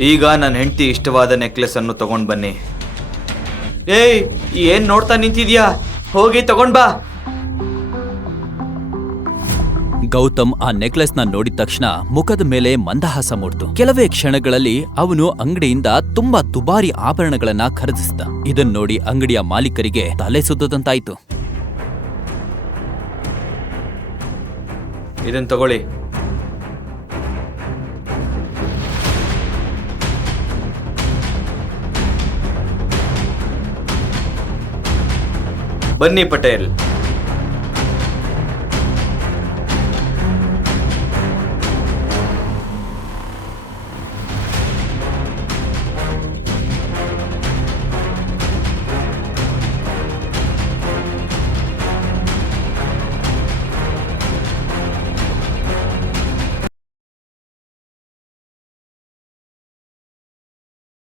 ಈಗ ನನ್ನ ಹೆಂಡತಿ ಇಷ್ಟವಾದ ನೆಕ್ಲೆಸ್ ಅನ್ನು ತಗೊಂಡ್ ಬನ್ನಿ. ಏಯ್, ಏನ್ ನೋಡ್ತಾ ನಿಂತಿದ್ಯಾ? ಹೋಗಿ ತಗೊಂಡ್ ಬಾ. ಗೌತಮ್ ಆ ನೆಕ್ಲೆಸ್ ನ ನೋಡಿದ ತಕ್ಷಣ ಮುಖದ ಮೇಲೆ ಮಂದಹಾಸ ಮೂಡ್ತು. ಕೆಲವೇ ಕ್ಷಣಗಳಲ್ಲಿ ಅವನು ಅಂಗಡಿಯಿಂದ ತುಂಬಾ ದುಬಾರಿ ಆಭರಣಗಳನ್ನ ಖರೀದಿಸಿದ. ಇದನ್ ನೋಡಿ ಅಂಗಡಿಯ ಮಾಲೀಕರಿಗೆ ತಲೆ ಸುತ್ತದಂತಾಯ್ತು. ಇದನ್ ತಗೊಳ್ಳಿ. ಬನ್ನಿ ಪಟೇಲ್,